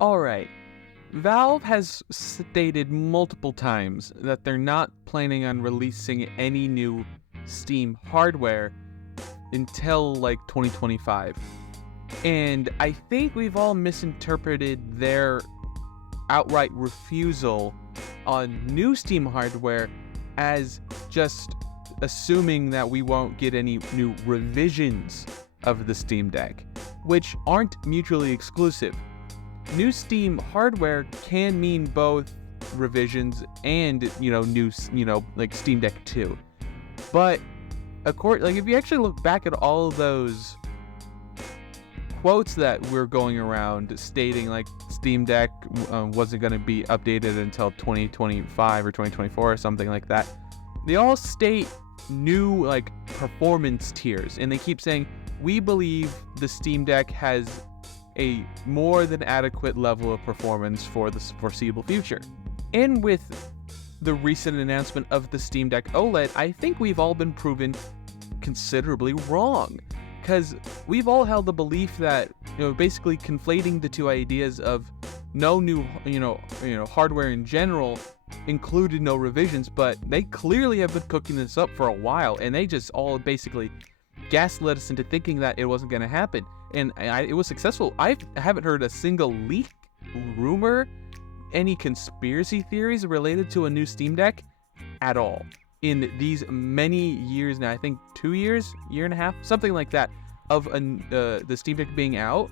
Alright, Valve has stated multiple times that they're not planning on releasing any new Steam hardware until like 2025. And I think we've all misinterpreted their outright refusal on new Steam hardware as just assuming that we won't get any new revisions of the Steam Deck, which aren't mutually exclusive. New Steam hardware can mean both revisions and, new, like Steam Deck 2. But if you actually look back at all of those quotes that were going around stating like Steam Deck wasn't going to be updated until 2025 or 2024 or something like that, they all state new like performance tiers, and they keep saying, we believe the Steam Deck has a more than adequate level of performance for the foreseeable future. And with the recent announcement of the Steam Deck OLED, I think we've all been proven considerably wrong, because we've all held the belief that, basically conflating the two ideas of no new, hardware in general included no revisions, but they clearly have been cooking this up for a while, and they just all basically gaslit us into thinking that it wasn't going to happen. And it was successful. I haven't heard a single leak, rumor, any conspiracy theories related to a new Steam Deck at all in these many years now. I think 2 years, year and a half, something like that, of the Steam Deck being out.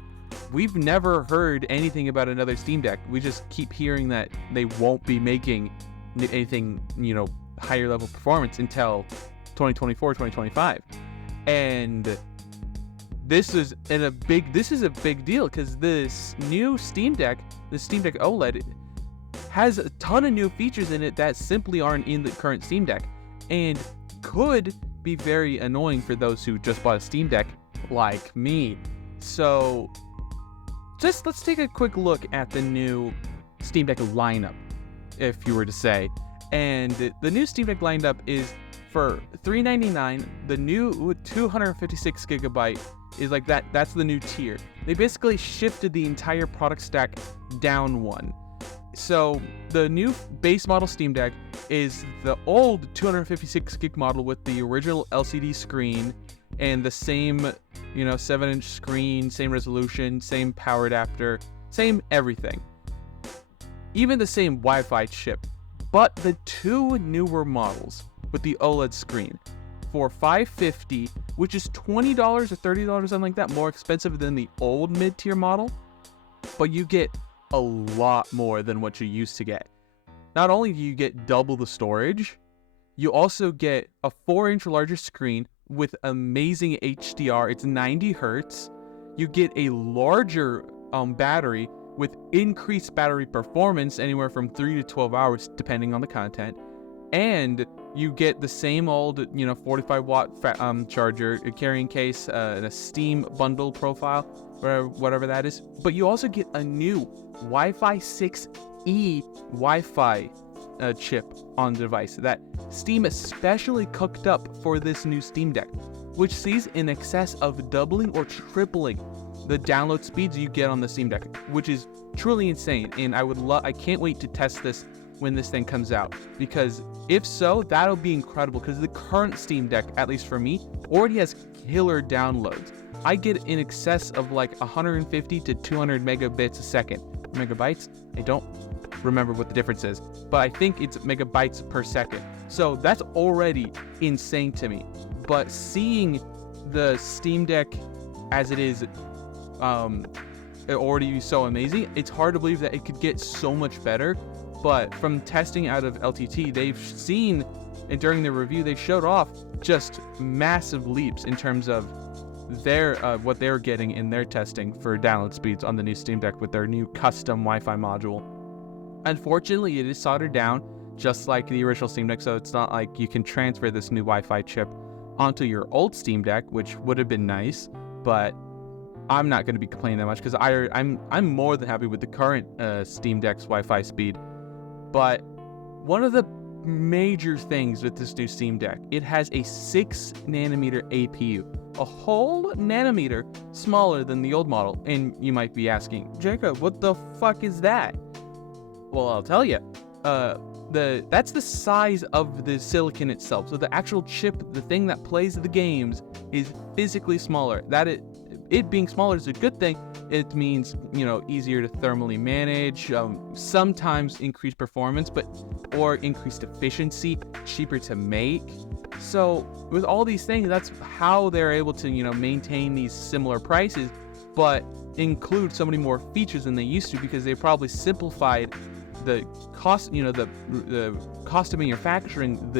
We've never heard anything about another Steam Deck. We just keep hearing that they won't be making anything, higher level performance until 2024, 2025. And this is a big deal, because this new Steam Deck, the Steam Deck OLED, has a ton of new features in it that simply aren't in the current Steam Deck, and could be very annoying for those who just bought a Steam Deck like me. So let's take a quick look at the new Steam Deck lineup, if you were to say. And the new Steam Deck lineup is for $399. The new 256 gigabyte is like that. That's the new tier. They basically shifted the entire product stack down one. So the new base model Steam Deck is the old 256 gig model with the original LCD screen and the same, 7-inch screen, same resolution, same power adapter, same everything. Even the same Wi-Fi chip. But the two newer models with the OLED screen for $550, which is $20 or $30, something like that, more expensive than the old mid-tier model, but you get a lot more than what you used to get. Not only do you get double the storage, you also get a 4-inch larger screen with amazing HDR. It's 90 hertz. You get a larger battery with increased battery performance, anywhere from 3 to 12 hours depending on the content. And you get the same old, 45 watt charger, a carrying case, and a Steam bundle profile, whatever that is. But you also get a new Wi-Fi 6E Wi-Fi chip on the device that Steam especially cooked up for this new Steam Deck, which sees in excess of doubling or tripling the download speeds you get on the Steam Deck, which is truly insane. And I can't wait to test this when this thing comes out, because if so, that'll be incredible, because the current Steam Deck, at least for me, already has killer downloads. I get in excess of like 150 to 200 megabits a second. Megabytes? I don't remember what the difference is, but I think it's megabytes per second. So that's already insane to me. But seeing the Steam Deck as it is, already so amazing, it's hard to believe that it could get so much better. But from testing out of LTT, they've seen, and during the review, they showed off just massive leaps in terms of their what they're getting in their testing for download speeds on the new Steam Deck with their new custom Wi-Fi module. Unfortunately, it is soldered down just like the original Steam Deck, so it's not like you can transfer this new Wi-Fi chip onto your old Steam Deck, which would have been nice, but I'm not going to be complaining that much, because I'm more than happy with the current Steam Deck's Wi-Fi speed. But one of the major things with this new Steam Deck. It has a 6nm APU, a whole nanometer smaller than the old model. And you might be asking, Jacob, what the fuck is that? Well, I'll tell you. That's the size of the silicon itself. So the actual chip, the thing that plays the games, is physically smaller. It being smaller is a good thing. It means, easier to thermally manage, sometimes increased performance, or increased efficiency, cheaper to make. So with all these things, that's how they're able to, maintain these similar prices, but include so many more features than they used to, because they probably simplified the cost, the cost of manufacturing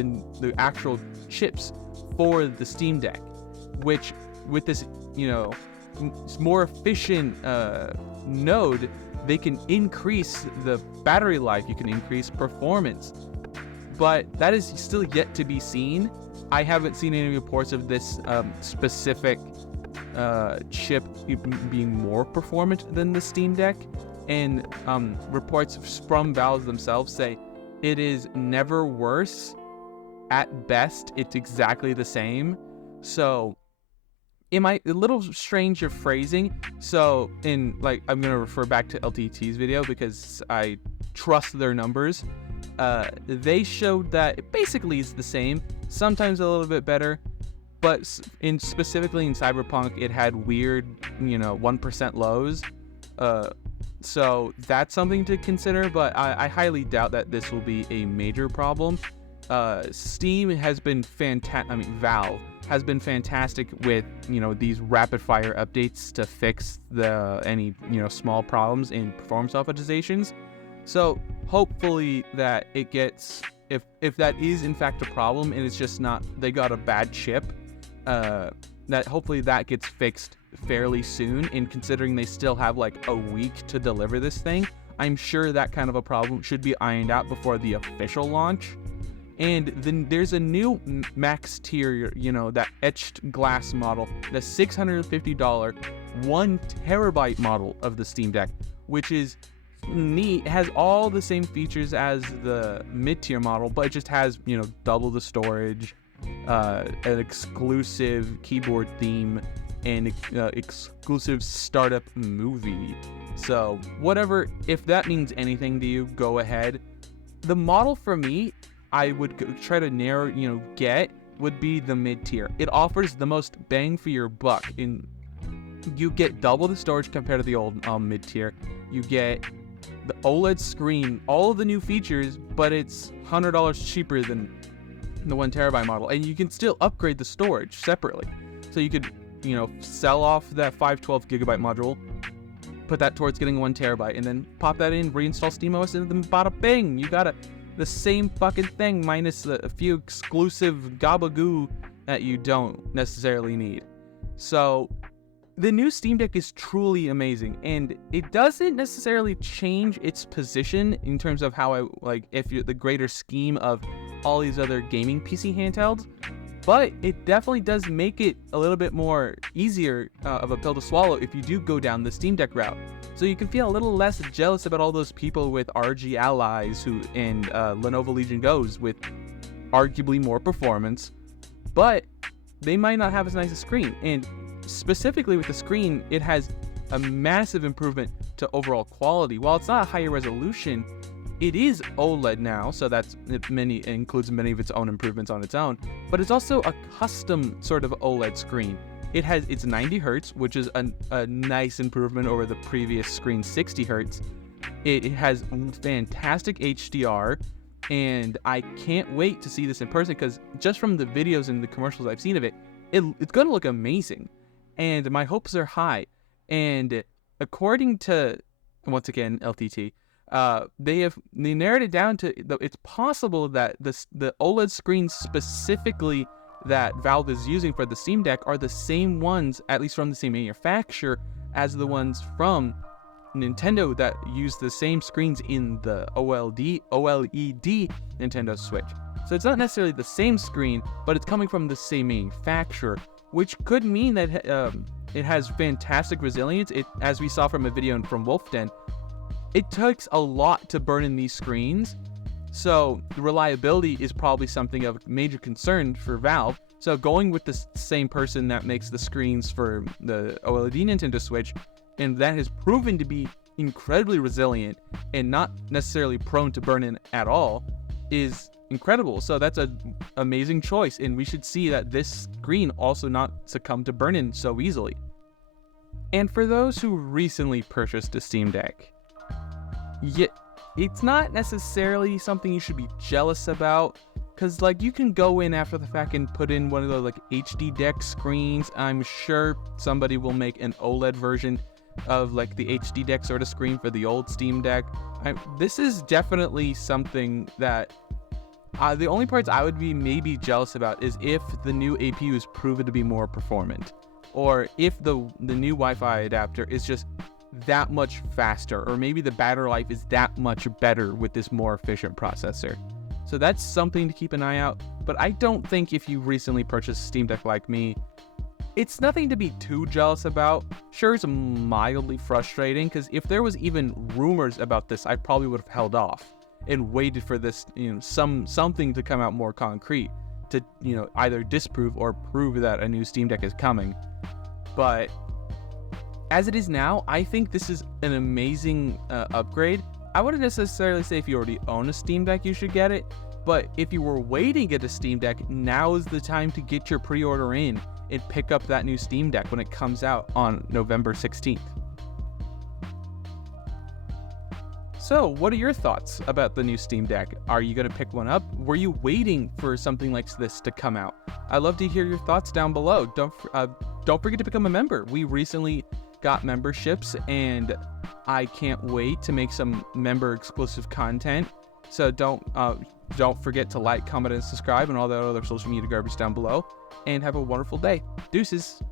the actual chips for the Steam Deck, which with this, more efficient node, they can increase the battery life, you can increase performance, but that is still yet to be seen. I haven't seen any reports of this specific chip being more performant than the Steam Deck, and reports from Valve themselves say it is never worse. At best, it's exactly the same. So a little strange of phrasing. So I'm going to refer back to LTT's video because I trust their numbers. They showed that it basically is the same, sometimes a little bit better, but specifically in Cyberpunk, it had weird, 1% lows. So that's something to consider, but I highly doubt that this will be a major problem. Steam has been fantastic. Valve has been fantastic with, these rapid fire updates to fix any small problems in performance optimizations. So hopefully that it gets, if that is in fact a problem and it's just not, they got a bad chip, that hopefully that gets fixed fairly soon. And considering they still have a week to deliver this thing, I'm sure that kind of a problem should be ironed out before the official launch. And then there's a new max tier, that etched glass model, the $650 1TB model of the Steam Deck, which is neat. It has all the same features as the mid-tier model, but it just has, double the storage, an exclusive keyboard theme, and exclusive startup movie. So whatever, if that means anything to you, go ahead. The model for me, I would try to narrow, get would be the mid-tier. It offers the most bang for your buck. You get double the storage compared to the old mid-tier. You get the OLED screen, all of the new features, but it's $100 cheaper than the 1TB model, and you can still upgrade the storage separately. So you could, sell off that 512GB module, put that towards getting 1TB, and then pop that in, reinstall SteamOS, and then bada bing, you got the same fucking thing minus a few exclusive gabagoo that you don't necessarily need. So the new Steam Deck is truly amazing, and it doesn't necessarily change its position in terms of how if you're the greater scheme of all these other gaming PC handhelds, but it definitely does make it a little bit more easier of a pill to swallow if you do go down the Steam Deck route. So you can feel a little less jealous about all those people with RG Allies and Lenovo Legion Go's with arguably more performance, but they might not have as nice a screen. And specifically with the screen, it has a massive improvement to overall quality. While it's not a higher resolution, it is OLED now, so it includes many of its own improvements on its own, but it's also a custom sort of OLED screen. It's 90 Hz, which is a nice improvement over the previous screen 60 Hz. It has fantastic HDR, and I can't wait to see this in person, because just from the videos and the commercials I've seen of it, it's going to look amazing, and my hopes are high. And according to, once again, LTT, they narrowed it down to it's possible that the OLED screens specifically that Valve is using for the Steam Deck are the same ones, at least from the same manufacturer, as the ones from Nintendo that use the same screens in the OLED Nintendo Switch. So it's not necessarily the same screen, but it's coming from the same manufacturer, which could mean that it has fantastic resilience. As we saw from a video from Wolf Den, it takes a lot to burn in these screens, So reliability is probably something of major concern for Valve. So going with the same person that makes the screens for the OLED Nintendo Switch, and that has proven to be incredibly resilient and not necessarily prone to burn-in at all, is incredible. So that's an amazing choice, and we should see that this screen also not succumb to burn-in so easily. And for those who recently purchased a Steam Deck, it's not necessarily something you should be jealous about, because like you can go in after the fact and put in one of the like HD deck screens. I'm sure somebody will make an OLED version of like the HD deck sort of screen for the old Steam Deck. This is definitely something that the only parts I would be maybe jealous about is if the new APU is proven to be more performant, or if the new Wi-Fi adapter is just that much faster, or maybe the battery life is that much better with this more efficient processor. So that's something to keep an eye out. But I don't think if you recently purchased a Steam Deck like me, it's nothing to be too jealous about. Sure, it's mildly frustrating, because if there was even rumors about this, I probably would have held off and waited for this, something to come out more concrete to, either disprove or prove that a new Steam Deck is coming. But as it is now, I think this is an amazing upgrade. I wouldn't necessarily say if you already own a Steam Deck, you should get it. But if you were waiting to get a Steam Deck, now is the time to get your pre-order in and pick up that new Steam Deck when it comes out on November 16th. So, what are your thoughts about the new Steam Deck? Are you going to pick one up? Were you waiting for something like this to come out? I'd love to hear your thoughts down below. Don't forget to become a member. We recently got memberships, and I can't wait to make some member exclusive content. So don't forget to like, comment, and subscribe, and all that other social media garbage down below. And have a wonderful day. Deuces.